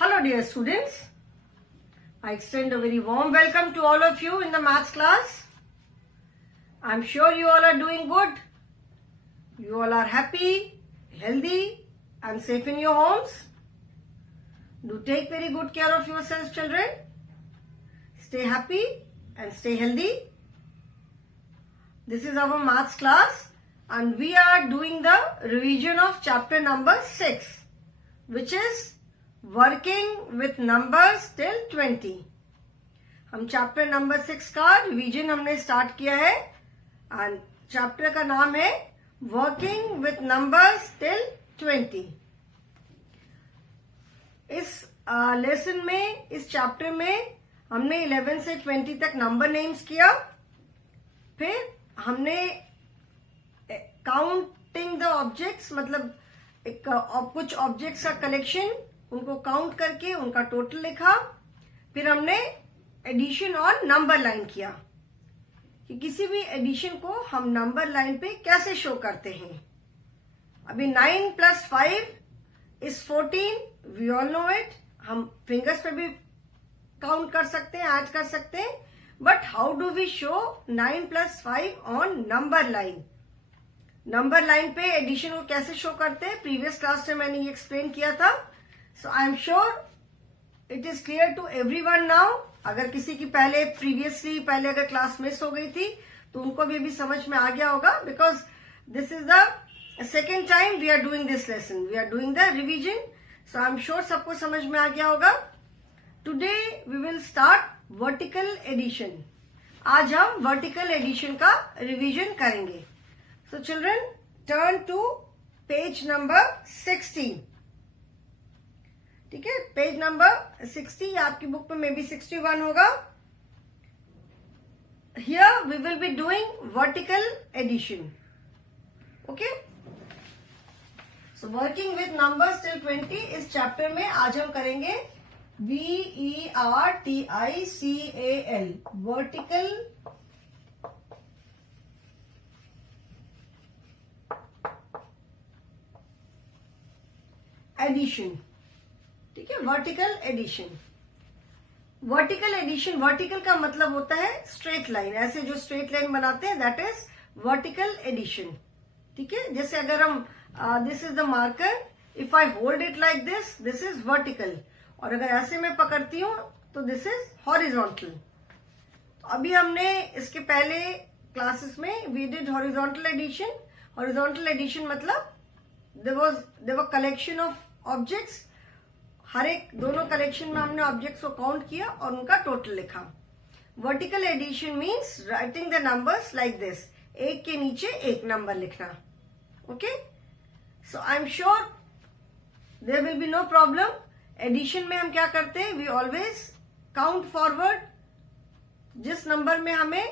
Hello dear students, I extend a very warm welcome to all of you in the maths class. I am sure you all are doing good. You all are happy, healthy and safe in your homes. Do take very good care of yourselves, children. Stay happy and stay healthy. This is our maths class and we are doing the revision of chapter number 6, which is working with numbers till 20। हम chapter number 6 का revision हमने start किया है and chapter का नाम है working with numbers till 20। इस lesson में, इस चैप्टर में हमने 11 से 20 तक नंबर नेम्स किया। फिर हमने काउंटिंग द ऑब्जेक्ट्स, मतलब कुछ ऑब्जेक्ट्स का कलेक्शन, उनको काउंट करके उनका टोटल लिखा। फिर हमने एडिशन और नंबर लाइन किया कि किसी भी एडिशन को हम नंबर लाइन पे कैसे शो करते हैं। अभी 9 + 5 is 14, we all know it. हम फिंगर्स पे भी काउंट कर सकते हैं, ऐड कर सकते हैं, but how do we show 9 + 5 on number line. Number line पे एडिशन को कैसे शो करते हैं, प्रीवियस क्लास में मैंने ये एक्सप्लेन किया था। So I am sure it is clear to everyone now. अगर किसी की पहले अगर क्लास मिस हो गई थी तो उनको भी अभी समझ में आ गया होगा, because this is the second time we are doing this lesson. We are doing the revision. So I am sure सबको समझ में आ गया होगा। Today we will start vertical addition. आज हम vertical addition का रिविजन करेंगे। So children, turn to page number 60. ठीक है, पेज नंबर 60 आपकी बुक में मे बी 61 होगा। Here we will be doing vertical addition. Okay, so working with numbers till 20 इस चैप्टर में आज हम करेंगे VERTICAL, वर्टिकल एडिशन। ठीक है, vertical addition. Vertical addition, vertical का मतलब होता है स्ट्रेट लाइन, ऐसे जो स्ट्रेट लाइन बनाते हैं, दैट इज वर्टिकल एडिशन। ठीक है, जैसे अगर हम this is the marker, if I hold it like this, this is vertical, और अगर ऐसे मैं पकड़ती हूं तो दिस इज हॉरिजॉन्टल। अभी हमने इसके पहले क्लासेस में we did horizontal addition. Horizontal addition मतलब there were collection of objects, हर एक दोनों कलेक्शन में हमने ऑब्जेक्ट्स को काउंट किया और उनका टोटल लिखा। Vertical addition means writing the numbers like this, एक के नीचे एक नंबर लिखना। Okay, so I am sure there will be no problem. Addition में हम क्या करते हैं, वी ऑलवेज काउंट फॉरवर्ड। जिस नंबर में हमें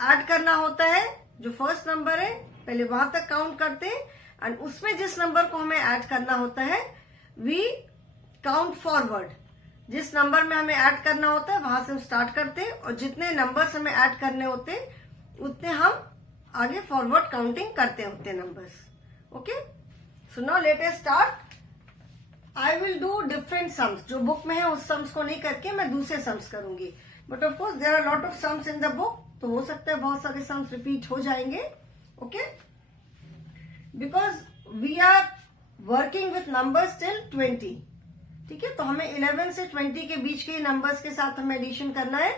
ऐड करना होता है, जो फर्स्ट नंबर है, पहले वहां तक काउंट करते हैं, एंड उसमें जिस नंबर को हमें ऐड करना होता है वी काउंट फॉरवर्ड। जिस नंबर में हमें ऐड करना होता है वहां से हम स्टार्ट करते हैं, और जितने नंबर्स हमें ऐड करने होते हैं उतने हम आगे फॉरवर्ड काउंटिंग करते होते हैं numbers. Okay, so now let us start. I will do different sums, जो बुक में है उस सम्स को नहीं करके मैं दूसरे सम्स करूंगी, but of course there are lot of sums in the book, तो हो सकता है बहुत सारे सम्स रिपीट हो जाएंगे। Okay, because we are working with numbers till 20। ठीक है, तो हमें 11 से 20 के बीच के नंबर्स के साथ हमें एडिशन करना है।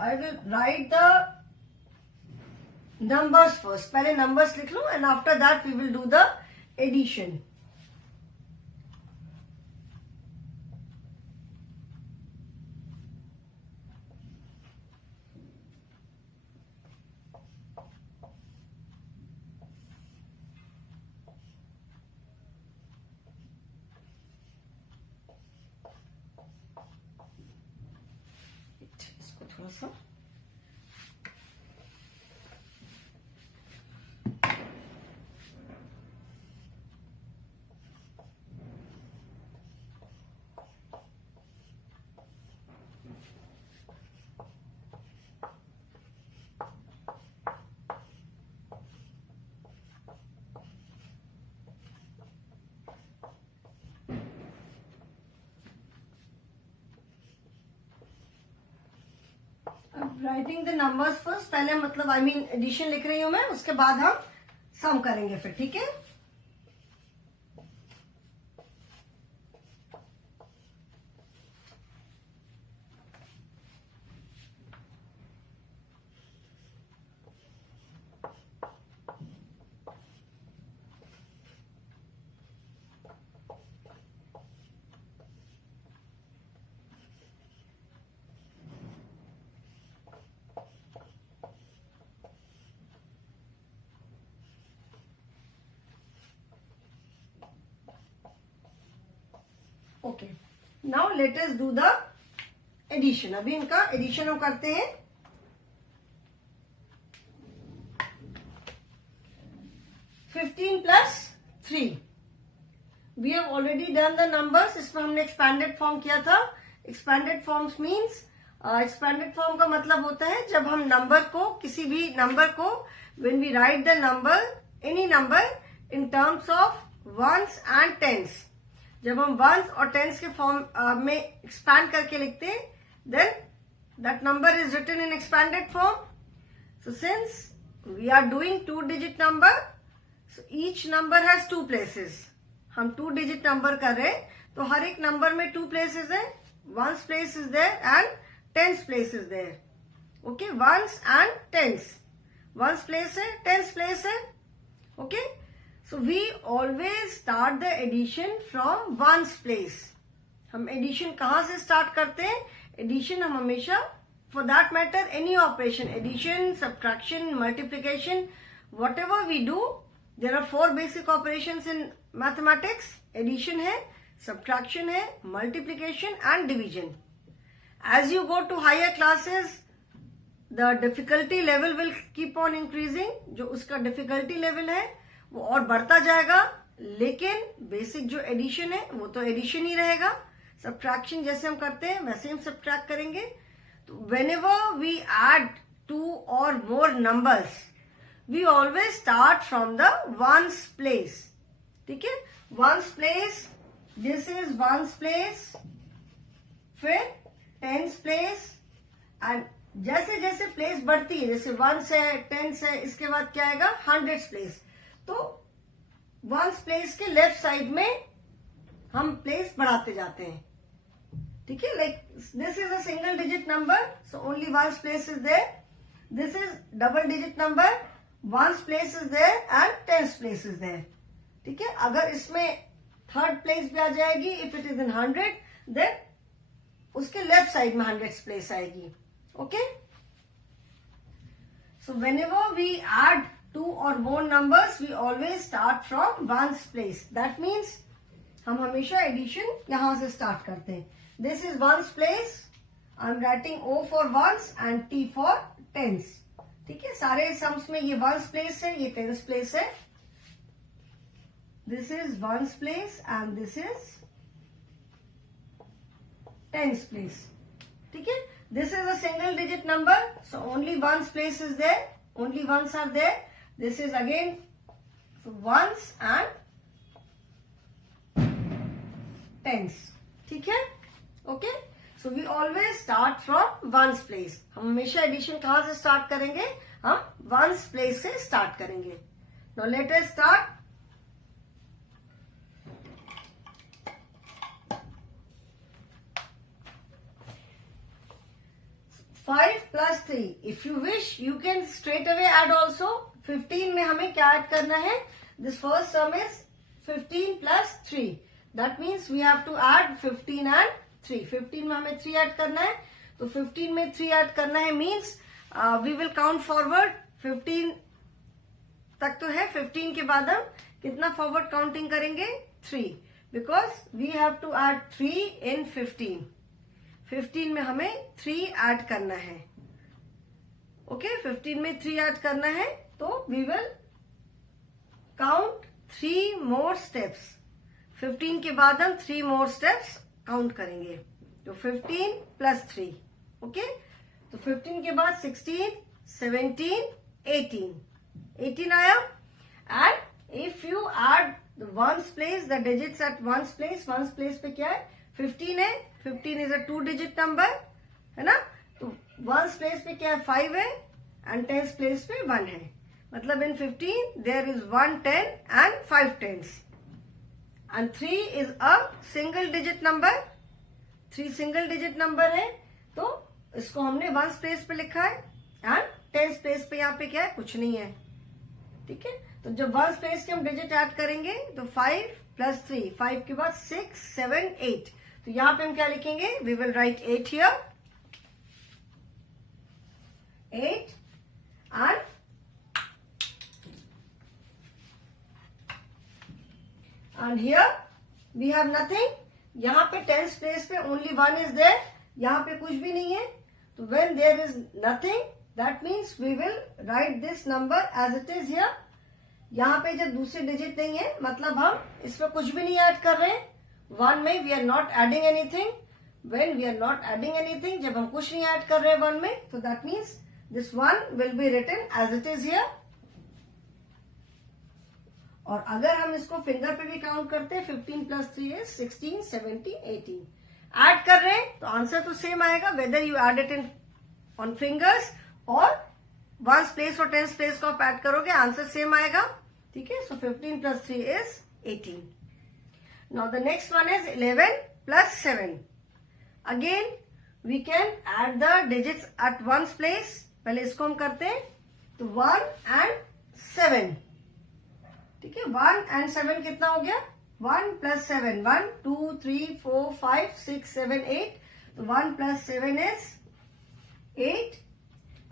I will write the numbers first, पहले नंबर्स लिख लो and after that we will do the addition. थोड़ा सा राइटिंग द नंबर्स फर्स्ट, पहले मतलब आई मीन एडिशन लिख रही हूं मैं, उसके बाद हम सम करेंगे फिर, ठीक है। Okay, now let us do the addition. अभी इनका एडिशन हम करते हैं। 15 plus 3, we have already done the numbers. इसमें हमने एक्सपैंडेड फॉर्म किया था। Expanded forms means, expanded form का मतलब होता है जब हम नंबर को, किसी भी नंबर को, when we write the number, any number in terms of ones and tens, जब हम वंस और टेंस के फॉर्म में एक्सपैंड करके लिखते हैं, then that number is written in expanded form. So since we are doing 2 digit number, so each number has 2 places. हम 2 digit number कर रहे हैं, तो हर एक नंबर में 2 प्लेसेस है। Ones place is there and tens place is there. Okay, ones and tens, ones place है, tens place है। Okay, so we always start the addition from ones place। हम addition कहाँ से start करते हैं? addition हम हमेशा, for that matter any operation, addition, subtraction, multiplication, whatever we do, there are 4 basic operations in mathematics। addition है, subtraction है, multiplication and division। as you go to higher classes, the difficulty level will keep on increasing। जो उसका difficulty level है वो और बढ़ता जाएगा, लेकिन बेसिक जो एडिशन है वो तो एडिशन ही रहेगा। सब्ट्रैक्शन जैसे हम करते हैं वैसे हम सब्ट्रैक्ट करेंगे। तो व्हेनेवर वी ऐड 2 और more numbers, we always start from the ones place. ठीक है, ones place, this is ones place, फिर टेंस प्लेस, एंड जैसे जैसे प्लेस बढ़ती है, जैसे वंस है, टेंस है, इसके बाद क्या आएगा? Hundreds place. तो वंस प्लेस के लेफ्ट साइड में हम प्लेस बढ़ाते जाते हैं। ठीक है, like this is a single digit number, so only ones place is there. This is double digit number, ones place is there and tens place is there. ठीक है, अगर इसमें थर्ड प्लेस भी आ जाएगी, if it is in 100, then उसके left side में hundreds place आएगी। Okay, so whenever we add 2 or more numbers, we always start from ones place। That means हम हमेशा एडिशन यहां से स्टार्ट करते हैं। This is ones place, I'm writing O for ones and T for tens। ठीक है, सारे sums में ये ones place है, ये tens place है। This is ones place and this is tens place। ठीक है, this is a single digit number, so only ones place is there, only ones are there। This is again ones and tens। ठीक है, okay, so we always start from ones place. हम हमेशा addition कहां से start करेंगे? हम ones place से start करेंगे। Now let us start. Five plus 3, if you wish you can straight away add also. 15 में हमें क्या ऐड करना है? This first sum is 15 plus 3, that means we have to add 15 and 3। 15 में हमें 3 add करना है, तो 15 में 3 ऐड करना है means we will count forward. 15 तक तो है, 15 के बाद हम कितना फॉरवर्ड काउंटिंग करेंगे? 3, because we have to add 3 in 15। 15 में हमें 3 ऐड करना है। ओके, 15 में 3 ऐड करना है, तो we will count 3 more steps. 15 के बाद हम 3 मोर स्टेप्स काउंट करेंगे, तो 15 प्लस 3। ओके, तो 15 के बाद 16, 17, 18, 18 आया। And if you add ones place, the digits at ones place पे क्या है? 15 है। 15 इज अ 2 डिजिट नंबर, है ना? तो वंस प्लेस पे क्या है 5 है एंड टेंस प्लेस पे 1 है, मतलब in 15 there is 1 10 and 5 tens and 3 is a single digit number, 3 single digit number है, तो इसको हमने वंस प्लेस पे लिखा है एंड टेंस प्लेस पे यहाँ पे क्या है, कुछ नहीं है। ठीक है, तो जब वंस प्लेस के हम डिजिट ऐड करेंगे तो 5 प्लस 3, 5 के बाद 6 7 8, तो यहाँ पे हम क्या लिखेंगे, we will write 8 here, 8 and here we have nothing, यहाँ पे टेंस प्लेस पे ओनली 1 इज देयर, यहाँ पे कुछ भी नहीं है, तो when there is nothing that means we will write this number as it is here। यहाँ पे जब दूसरी डिजिट नहीं है मतलब हम इसमें कुछ भी नहीं ऐड कर रहे हैं, 1 में we are not adding anything, when we are not adding anything, जब हम कुछ नहीं ऐड कर रहे हैं 1 में, तो that means this 1 will be written as it is here। और अगर हम इसको फिंगर पे भी काउंट करते हैं 15 प्लस 3 is 16 17 18, ऐड कर रहे हैं तो आंसर तो सेम आएगा whether you add it in on fingers और वंस प्लेस और टेंस प्लेस को आप ऐड करोगे आंसर सेम आएगा। ठीक है, so 15 plus 3 is 18। Now the next one is 11 plus 7। Again we can add the digits at ones place, पहले इसको हम करते हैं, तो 1 एंड 7। ठीक है, 1 एंड 7 कितना हो गया, 1 प्लस 7, 1 2 3 4 5 6 7 8, तो 1 plus 7 is 8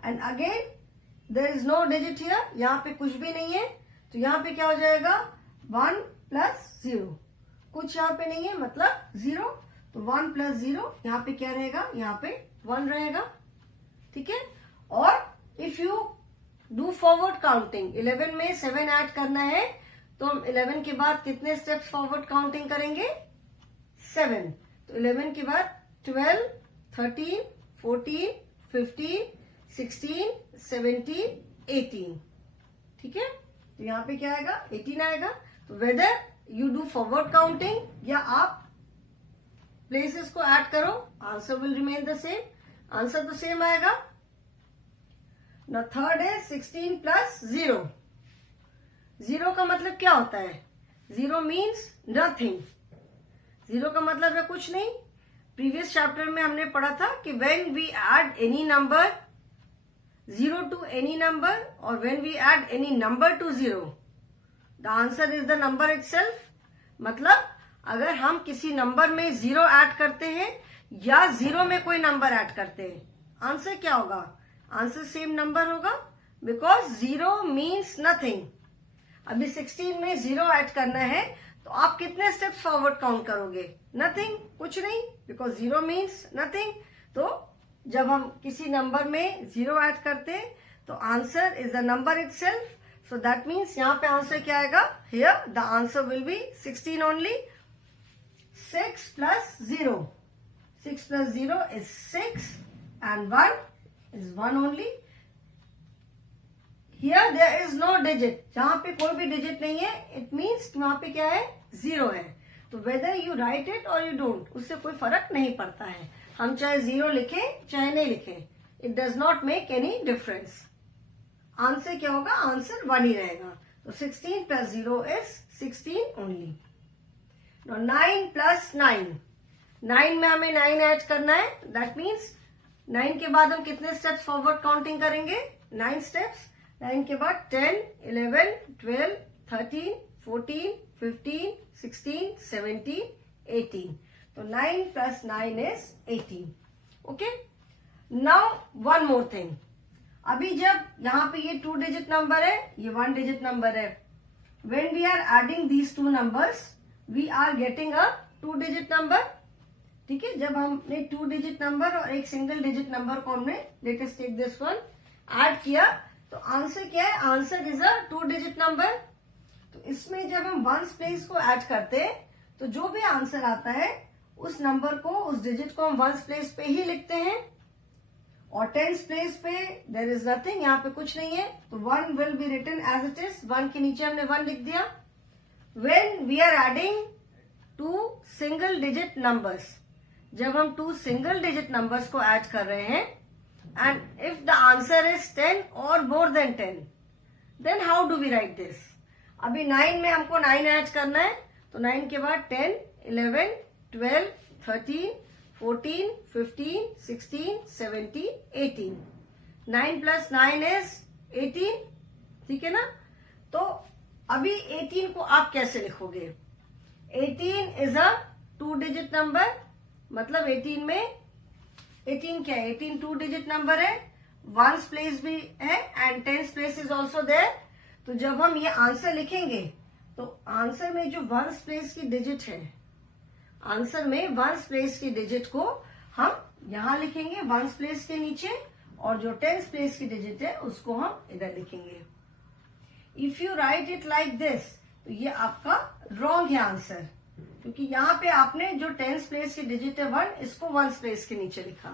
and again there is no digit here, यहाँ पे कुछ भी नहीं है, तो यहाँ पे क्या हो जाएगा 1 प्लस 0, कुछ यहाँ पे नहीं है मतलब 0, तो 1 प्लस 0 यहाँ पे क्या रहेगा, यहाँ पे 1 रहेगा। ठीक है, और if you do forward counting, 11 में 7 ऐड करना है तो हम 11 के बाद कितने स्टेप्स फॉरवर्ड काउंटिंग करेंगे, 7, तो 11 के बाद 12 13 14 15 16 17 18। ठीक है, तो यहाँ पे क्या आएगा 18 आएगा। तो whether you do forward counting या आप प्लेसेस को ऐड करो, answer will remain the same, answer तो सेम आएगा। Now third is 16 plus 0। 0 का मतलब क्या होता है, 0 means nothing, 0 का मतलब है कुछ नहीं। प्रीवियस चैप्टर में हमने पढ़ा था कि when we add any number 0 to any number or when we add any number to 0 the answer is the number itself। मतलब अगर हम किसी नंबर में 0 ऐड करते हैं या 0 में कोई नंबर ऐड करते हैं, आंसर क्या होगा, आंसर सेम नंबर होगा, बिकॉज 0 मीन्स नथिंग। अभी 16 में 0 ऐड करना है तो आप कितने स्टेप्स फॉरवर्ड काउंट करोगे, नथिंग, कुछ नहीं, बिकॉज 0 मीन्स नथिंग। तो जब हम किसी नंबर में 0 ऐड करते हैं तो answer is the number itself, so that means यहाँ पे आंसर क्या आएगा, here the answer will be 16 only. 6 plus 0, 6 plus 0 is 6 and 1 is 1 only। Here there is no digit, जहां पे कोई भी डिजिट नहीं है, इट मीन्स वहां पे क्या है, 0 है। तो वेदर यू राइट इट और यू डोंट, उससे कोई फर्क नहीं पड़ता है, हम चाहे 0 लिखें चाहे नहीं लिखें, it does not make any difference. Answer क्या होगा, आंसर 1 ही रहेगा। तो 16 प्लस 0 इज 16 ओनली। 9 प्लस 9, 9 में हमें 9 ऐड करना है, दैट मीन्स 9 के बाद हम कितने स्टेप्स फॉरवर्ड काउंटिंग करेंगे, 9 स्टेप्स। 9 के बाद 10 11 12 13 14 15 16 17 18, तो 9 plus 9 is 18। Okay, now one more thing, अभी जब यहाँ पे ये 2 डिजिट नंबर है, ये 1 डिजिट नंबर है, when we are adding these 2 numbers we are getting a 2 digit number. ठीक है, जब हमने 2 डिजिट नंबर और एक सिंगल डिजिट नंबर को हमने, let us take this one, add किया, तो आंसर क्या है, answer is a 2 digit number. तो इसमें जब हम वंस प्लेस को ऐड करते हैं तो जो भी आंसर आता है उस नंबर को, उस डिजिट को हम वंस प्लेस पे ही लिखते हैं, और टेंस प्लेस पे देयर इज नथिंग, यहाँ पे कुछ नहीं है, तो 1 will be written as it is, 1 के नीचे हमने 1 लिख दिया। When we are adding 2 single digit numbers, जब हम 2 सिंगल डिजिट नंबर्स को ऐड कर रहे हैं and if the answer is 10 or more than 10, then how do we write this? अभी 9 में हमको 9 ऐड करना है, तो 9 के बाद 10, 11, 12, 13, 14, 15, 16, 17, 18. 9 plus 9 is 18. ठीक है ना? तो अभी 18 को आप कैसे लिखोगे? 18 is a 2-digit number. मतलब 18 में 18 क्या है? 18 2-digit नंबर है, वंस प्लेस भी है and tens place is also there. तो जब हम ये आंसर लिखेंगे तो आंसर में जो वंस प्लेस की डिजिट है, आंसर में वंस प्लेस की डिजिट को हम यहां लिखेंगे वंस प्लेस के नीचे, और जो टेंस प्लेस की डिजिट है उसको हम इधर लिखेंगे. If you right it like this, तो ये आपका रॉन्ग है आंसर, क्योंकि यहाँ पे आपने जो टेंस प्लेस की डिजिट है 1, इसको वंस प्लेस के नीचे लिखा.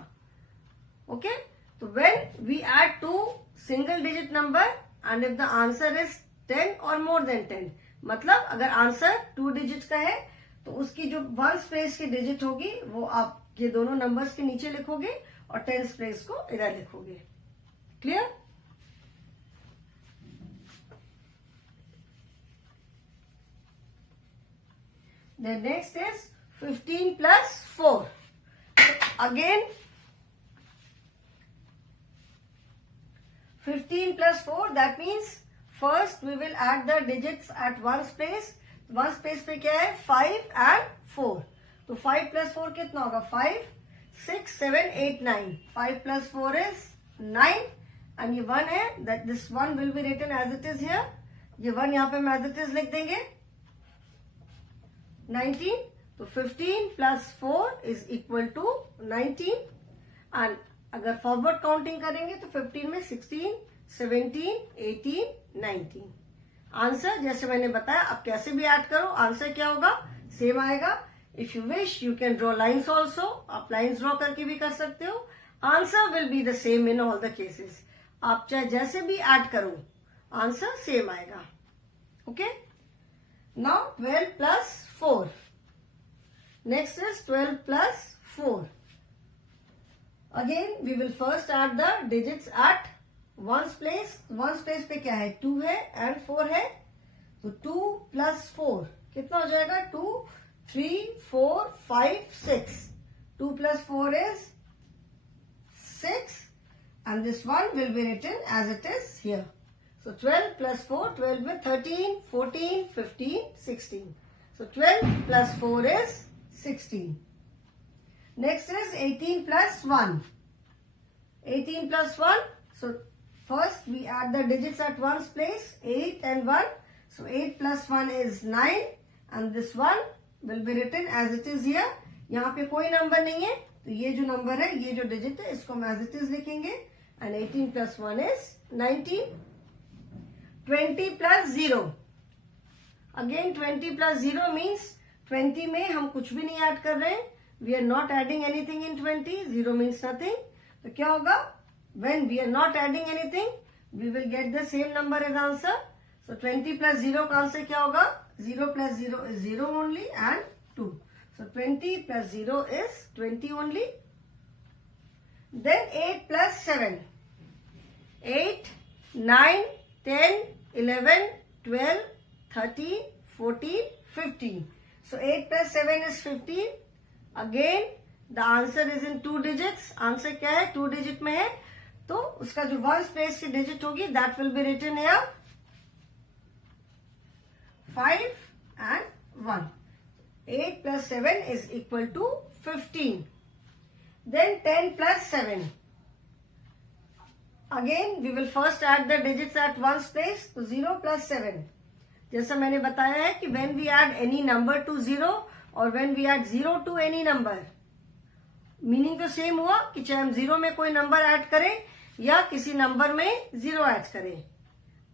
ओके, तो when we add two single digit number and if the answer is 10 और मोर देन 10, मतलब अगर आंसर 2 डिजिट का है तो उसकी जो वंस प्लेस की डिजिट होगी वो आप ये दोनों नंबर्स के नीचे लिखोगे और टेंस प्लेस को इधर लिखोगे. Clear? The next is 15 plus 4. So again 15 plus 4, that means first we will add the digits at ones place. Ones place पे क्या है? 5 and 4. तो 5 plus 4 कितना होगा? 5, 6, 7, 8, 9. 5 plus 4 is 9 and ये 1 है, that this 1 will be written as it is here. ये 1 यहाँ पे हम as it is लिख देंगे. 19. तो 15 plus 4 is equal to 19. And अगर फॉरवर्ड काउंटिंग करेंगे तो 15 में 16, 17, 18, 19. आंसर जैसे मैंने बताया, आप कैसे भी ऐड करो, आंसर क्या होगा? सेम आएगा. If you wish you can draw lines also, आप लाइन्स ड्रॉ करके भी कर सकते हो. Answer will be the same in all the cases. आप चाहे जैसे भी ऐड करो, आंसर सेम आएगा. Okay, now 12 plus 4. Next is 12 plus 4. Again we will first add the digits at ones place. Ones place पे क्या है? 2 है and 4 है. तो 2 plus 4 कितना हो जाएगा? 2, 3, 4, 5, 6. 2 plus 4 is 6 and this one will be written as it is here. So 12 plus 4, 12 में 13, 14, 15, 16. So 12 plus 4 is 16. Next is 18 plus 1. 18 plus 1. So first we add the digits at ones place, 8 and 1. So 8 plus 1 is 9 and this one will be written as it is here. यहाँ पे कोई number नहीं है, तो ये जो number है, ये जो डिजिट है, इसको हम as it is लिखेंगे. And 18 plus 1 is 19. 20 plus 0. Again 20 plus 0 means 20 में हम कुछ भी नहीं ऐड कर रहे हैं. We are not adding anything in 20. 0 means nothing. तो क्या होगा? When we are not adding anything, we will get the same number as answer. So 20 plus 0 का आंसर क्या होगा? 0 plus 0 is 0 only and 2. So 20 plus 0 is 20 only. Then 8 plus 7. 8, 9, 10, 11, 12, 13, 14, 15. So 8 plus 7 is 15. Again, the answer is in 2 digits. Answer क्या है? 2 digit में है. तो उसका जो ones place की digit होगी, that will be written here. 5 and 1. 8 plus 7 is equal to 15. Then 10 plus 7. Again, we will first add the digits at ones place. तो 0 plus 7. जैसा मैंने बताया है कि when we add any number to 0 और when we add 0 to any number, meaning तो same हुआ कि चाहे हम 0 में कोई नंबर ऐड करें या किसी नंबर में 0 ऐड करें,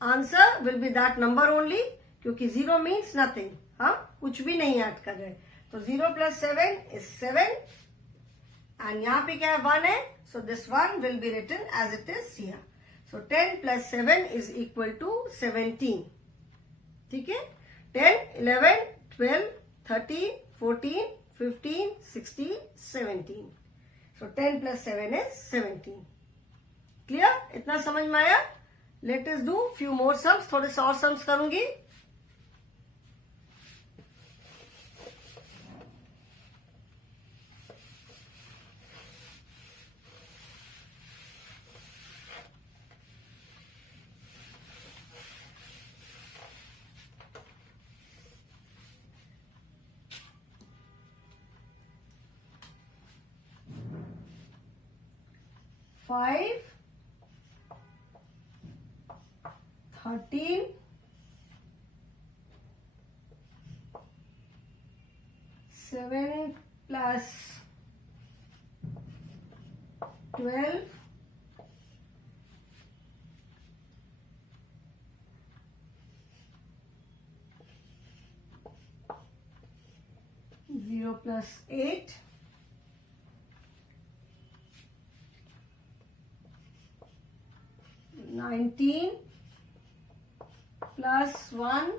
answer will be that number only, क्योंकि 0 मीन्स नथिंग, हम कुछ भी नहीं ऐड कर रहे. तो 0 plus 7 is 7 एंड यहाँ पे क्या है? 1 है. So this one will be written as it is here. So 10 plus 7 is equal to 17. ठीक है? 10, 11, 12, 13, 14, 15, 16, 17. So 10 plus 7 is 17. क्लियर? इतना समझ में आया? Late us do few more sums, थोड़े से और सम्स करूंगी. Five 13 7 plus 12 0 plus 8 19 plus 1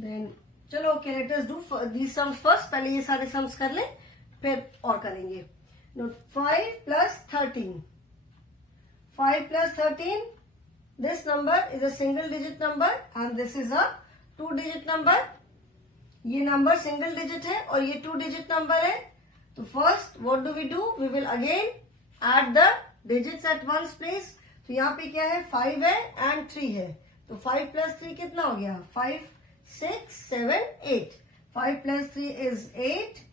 then चलो okay, late us do these sums first. पहले ये सारे सम्स कर लें, फिर और करेंगे. Note 5 plus 13. 5 plus 13, this number is a single digit number and this is a 2-digit number. ये नंबर सिंगल डिजिट है और ये 2-digit नंबर है. तो first what do we do? We will again add the digits at ones place. तो यहाँ पे क्या है? 5 है एंड 3 है. तो 5 plus 3 कितना हो गया? 5 6 7 8. 5 plus 3 is 8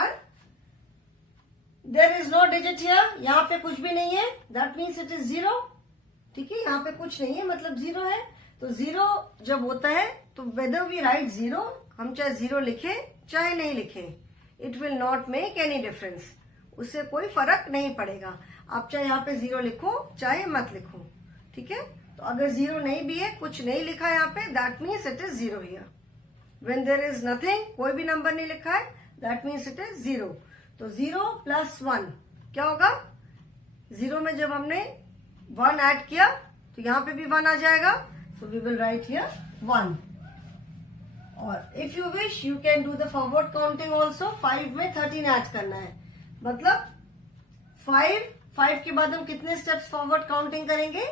and there is no digit here. यहाँ पे कुछ भी नहीं है. That means it is 0. ठीक है, यहाँ पे कुछ नहीं है मतलब 0 है. तो 0 जब होता है तो whether we write 0, हम चाहे 0 लिखे चाहे नहीं लिखे, it will not make any difference. उससे कोई फर्क नहीं पड़ेगा. आप चाहे यहाँ पे 0 लिखो चाहे मत लिखो. ठीक है, तो अगर 0 नहीं भी है, कुछ नहीं लिखा है यहाँ पे, that means it is 0 here. When there is nothing, कोई भी नंबर नहीं लिखा है, दैट मीन्स इट इज 0. तो 0 plus 1 क्या होगा? 0 में जब हमने 1 ऐड किया तो यहाँ पे भी 1 आ जाएगा. So we will write here 1. और if you wish you can do the forward counting also. 5 में 13 ऐड करना है, मतलब 5 के बाद हम कितने स्टेप्स फॉरवर्ड काउंटिंग करेंगे?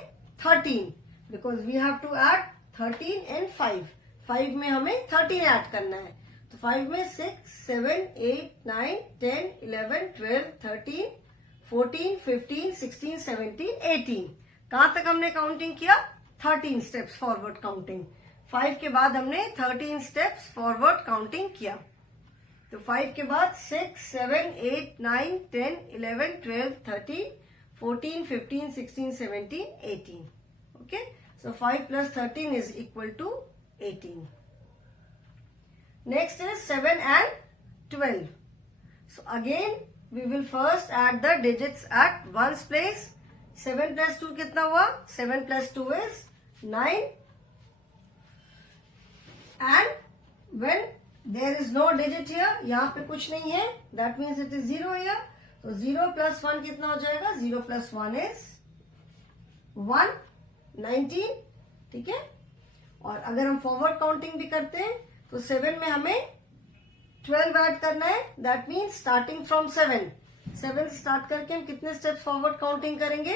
13, because we have to add 13 and 5. 5 में हमें 13 ऐड करना है. तो 5 में 6 7 8 9 10 11 12 13 14 15 16 17 18. कहां तक हमने काउंटिंग किया? 13 स्टेप्स फॉरवर्ड काउंटिंग. 5 के बाद हमने 13 स्टेप्स फॉरवर्ड काउंटिंग किया. तो 5 के बाद 6 7 8 9 10 11 12 13 14 15 16 17 18. Okay, so 5 plus 13 is equal to 18. Next is 7 and 12. So again we will first add the digits at ones place. 7 plus 2 कितना हुआ? 7 plus 2 is 9. And when there is no digit here, यहाँ पे कुछ नहीं है, that means it is 0 here. तो 0 plus 1 कितना हो जाएगा? 0 plus 1 is 1, 19. ठीक है, और अगर हम फॉरवर्ड काउंटिंग भी करते हैं तो 7 में हमें 12 ऐड करना है. That means starting from 7 start करके हम कितने स्टेप्स फॉरवर्ड काउंटिंग करेंगे?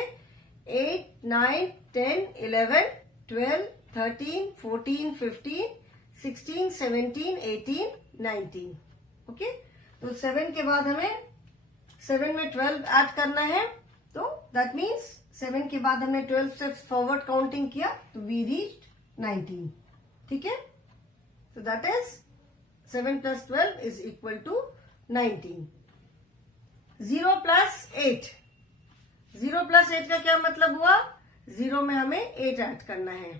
8 9 10 11 12 13 14 15 16 17 18 19. ओके, तो 7 के बाद हमें 7 में 12 ऐड करना है. तो दैट मीन्स 7 के बाद हमने 12 स्टेप्स फॉरवर्ड काउंटिंग किया तो वी रीच्ड 19. ठीक है, so that is 7 plus 12 is equal to 19. 0 plus 8. 0 plus 8 का क्या मतलब हुआ? 0 में हमें 8 ऐड करना है.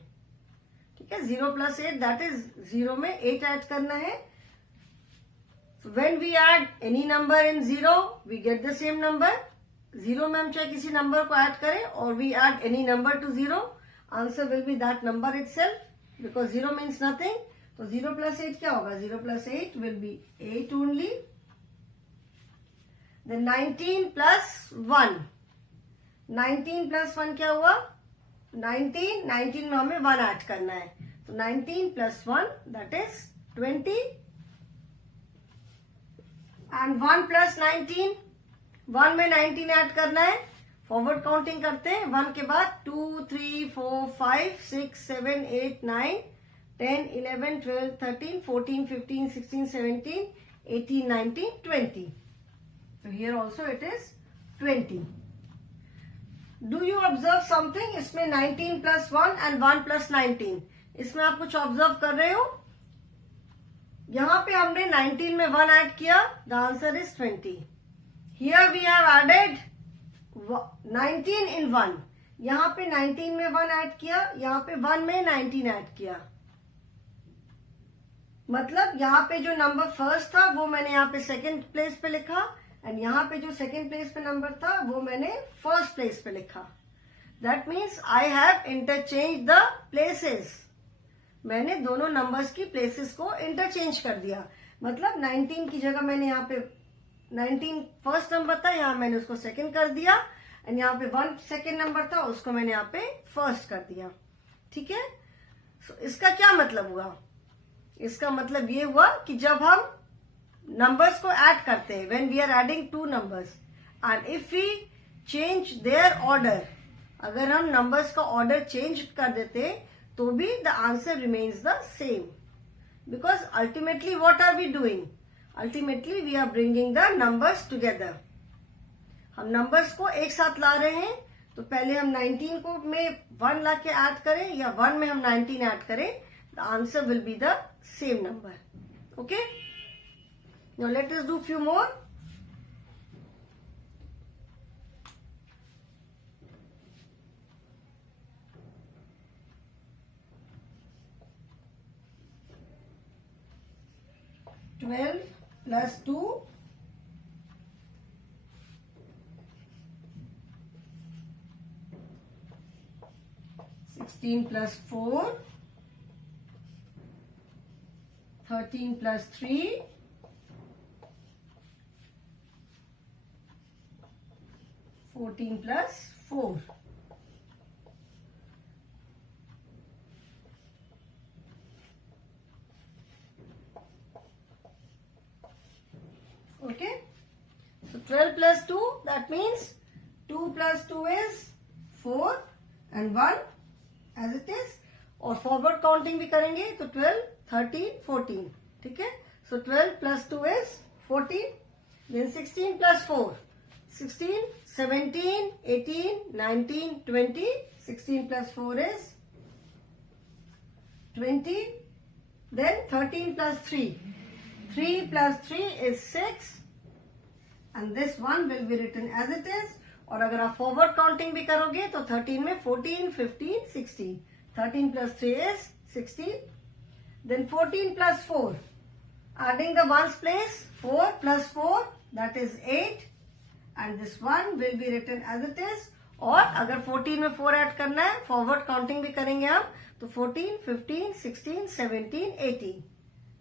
ठीक है, 0 plus 8 that is 0 में 8 ऐड करना है. So when we add any number in 0, we get the same number. 0 में हम चाहे किसी नंबर को ऐड करें और we add any number to 0, answer will be that number itself because 0 means nothing. तो 0 plus 8 क्या होगा? 0 plus 8 will be 8 only. Then 19 plus 1. 19 plus 1 क्या हुआ? 19 में हमें 1 ऐड करना है, तो 19 plus 1 that is 20 and 1 plus 19, 1 में 19 ऐड करना है। फॉरवर्ड काउंटिंग करते हैं, 1 के बाद 2 3 4 5 6 7 8 9 10 11 12 13 14 15 16 17 18 19 20, so here also it is 20. Do you observe something? इसमें 19 plus 1 and 1 plus 19, इसमें आप कुछ ऑब्जर्व कर रहे हो? यहां पे हमने 19 में 1 ऐड किया, the answer is 20. Here we have added 19 in 1, यहां पे 19 में 1 ऐड किया, यहां पे 1 में 19 ऐड किया, मतलब यहाँ पे जो नंबर फर्स्ट था वो मैंने यहाँ पे सेकंड प्लेस पे लिखा, एंड यहाँ पे जो सेकंड प्लेस पे नंबर था वो मैंने फर्स्ट प्लेस पे लिखा. That means I have interchange the places. मैंने दोनों नंबर्स की प्लेसेस को इंटरचेंज कर दिया, मतलब 19 की जगह मैंने यहाँ पे 19 फर्स्ट नंबर था, यहाँ मैंने उसको सेकंड कर दिया, एंड यहाँ पे 1 सेकंड नंबर था, उसको मैंने यहाँ पे फर्स्ट कर दिया. ठीक है, इसका क्या मतलब हुआ? इसका मतलब ये हुआ कि जब हम नंबर्स को ऐड करते हैं, when we are adding two numbers and if we change their order, अगर हम नंबर्स का ऑर्डर चेंज कर देते तो भी the answer remains the same, because ultimately what are we doing? Ultimately we are bringing the numbers together. हम numbers को एक साथ ला रहे हैं, तो पहले हम 19 को में 1 ला के ऐड करें या 1 में हम 19 ऐड करें, the answer will be the same number. Okay, now let us do few more. Twelve plus 2, 16 plus 4, 13 plus 3, 14 plus 4. Okay, so 12 plus 2, that means 2 plus 2 is 4 and 1 as it is, और forward counting भी करेंगे तो 12 13 14. ठीक है, so 12 plus 2 is 14, then 16 plus 4, 16 17 18 19 20, 16 plus 4 is 20, then 13 plus 3, 3 plus 3 is 6, and this one will be written as it is. और अगर आप forward counting भी करोगे तो 13 में 14 15 16, 13 plus 3 is 16, then 14 plus 4, adding the ones place, 4 plus 4 that is 8, and this one will be written as it is. और अगर 14 में 4 ऐड करना है, फॉरवर्ड काउंटिंग भी करेंगे हम, तो 14 15 16 17 18,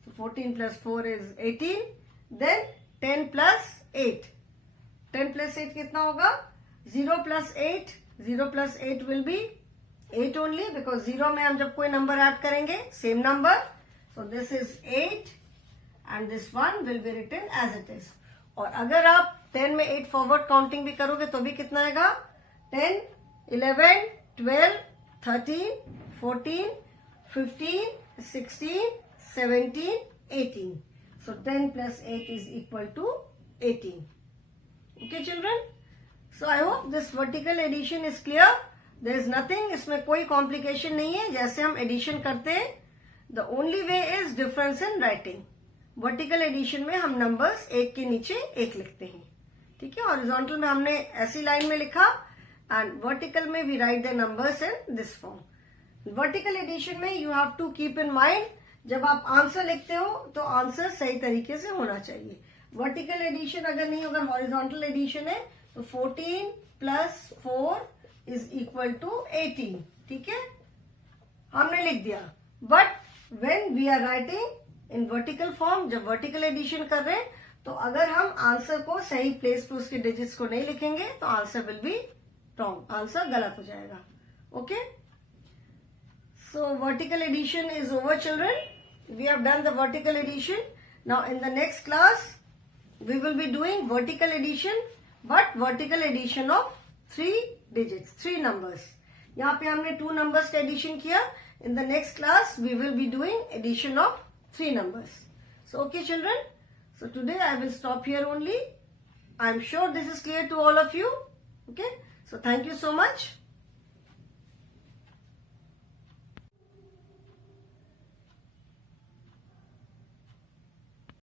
so 14 plus 4 is 18, then 10 plus 8, 10 plus 8 कितना होगा? 0 plus 8, 0 plus 8 will be 8 only, because 0 में हम जब कोई नंबर ऐड करेंगे, same number, so this is 8 and this one will be written as it is. और अगर आप 10 में 8 फॉरवर्ड काउंटिंग भी करोगे तो भी कितना आएगा? 10 11 12 13 14 15 16 17 18, so 10 plus 8 is equal to 18. Okay children, so I hope this vertical addition is clear. There is nothing, इसमें कोई कॉम्प्लिकेशन नहीं है. जैसे हम एडिशन करते हैं, the only way is difference in writing. Vertical addition में हम नंबर्स एक के नीचे एक लिखते हैं. ठीक है, हॉरिजॉन्टल में हमने ऐसी लाइन में लिखा, एंड वर्टिकल में we write the numbers in this form. Vertical addition में you have to keep in mind, जब आप आंसर लिखते हो तो आंसर सही तरीके से होना चाहिए. वर्टिकल एडिशन अगर नहीं, अगर हॉरिजॉन्टल एडिशन है तो 14 प्लस 4 इज इक्वल टू 18. ठीक है, हमने लिख दिया. But when we are writing in vertical form, जब वर्टिकल एडिशन कर रहे हैं, तो अगर हम आंसर को सही प्लेस पे उसके डिजिट्स को नहीं लिखेंगे तो answer will be wrong, answer गलत हो जाएगा. Okay. So vertical addition is over, children. We have done the vertical addition. Now in the next class, we will be doing vertical addition, but vertical addition of 3 digits, 3 numbers. यहाँ पे हमने 2 numbers का addition किया. In the next class, we will be doing addition of 3 numbers. So okay, children. So today I will stop here only. I am sure this is clear to all of you. Okay. So thank you so much.